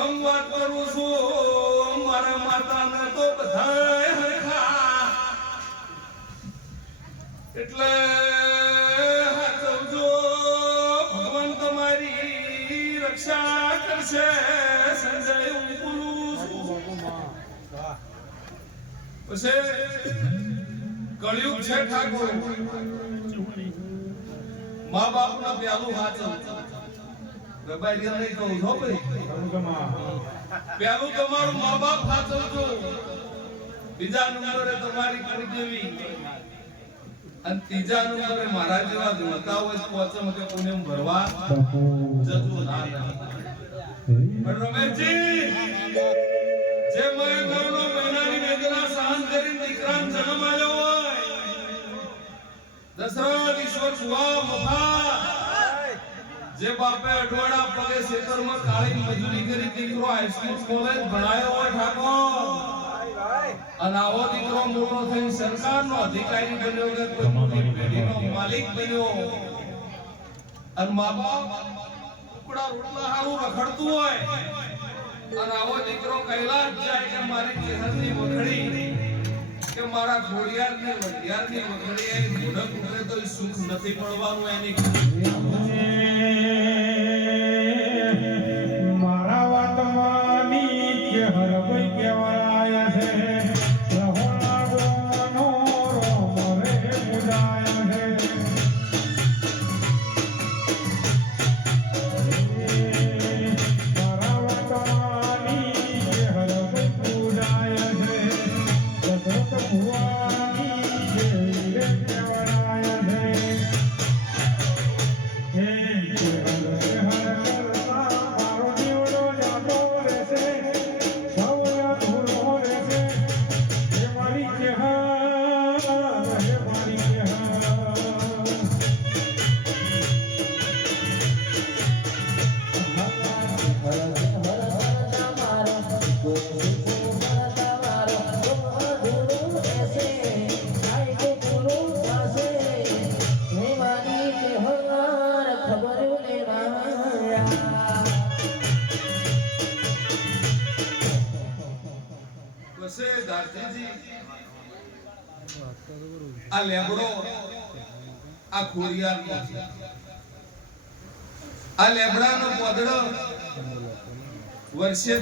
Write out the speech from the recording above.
પ્રથમ વાત કરું છું મારા માતાને તો બધાય હરખા એટલે હાચવજો ભગવાન તમારી રક્ષા કરશે સંજય હું બોલું છું પછી કળિયુગ છે ઠાકોર મા બાપ ના પ્યાલું હાચવ રબાઈ નહીં કહું છો ભાઈ પ્યાલું તમારું મા બાપ હાચવજો બીજા નંબરે તમારી કુળદેવી અને ત્રીજા નંબરે મારા જેવા જોતા હોય પહોંચે કે પુણ્ય ભરવા જતું ના પણ રમેશજી જે મેં 9 મહિનાની વેદના સહન કરીને દીકરાને જન્મ આલ્યો હોય દશરથ ઈશ્વર સુવા મફા જે બાપે અડવાડા પગે ખેતરમાં કાળી મજૂરી કરી દીકરો હાઈસ્કૂલ કોલેજ ભણાયો હોય ઠાકોર અને આવો દીકરો મોટો થઈને સરકારનો અધિકારી બન્યો કે કોઈ મોટી પેઢીનો માલિક બન્યો અને મા બાપ કુકડા રોટલા હારું રખડતું હોય અને આવો દીકરો કૈલાસ જાય કે મારી ચહેરની વખડી કે મારા ઘોડિયારની વઢિયારની વખડી એ ઘોડક ઉતરે તો સુખ નથી પડવાનું એની મારા વાતમાંની કે હર કોઈ કહેવાયા છે આ લેબડો આ ખોડિયારનો આ લેબડાનો પોદડો વર્ષે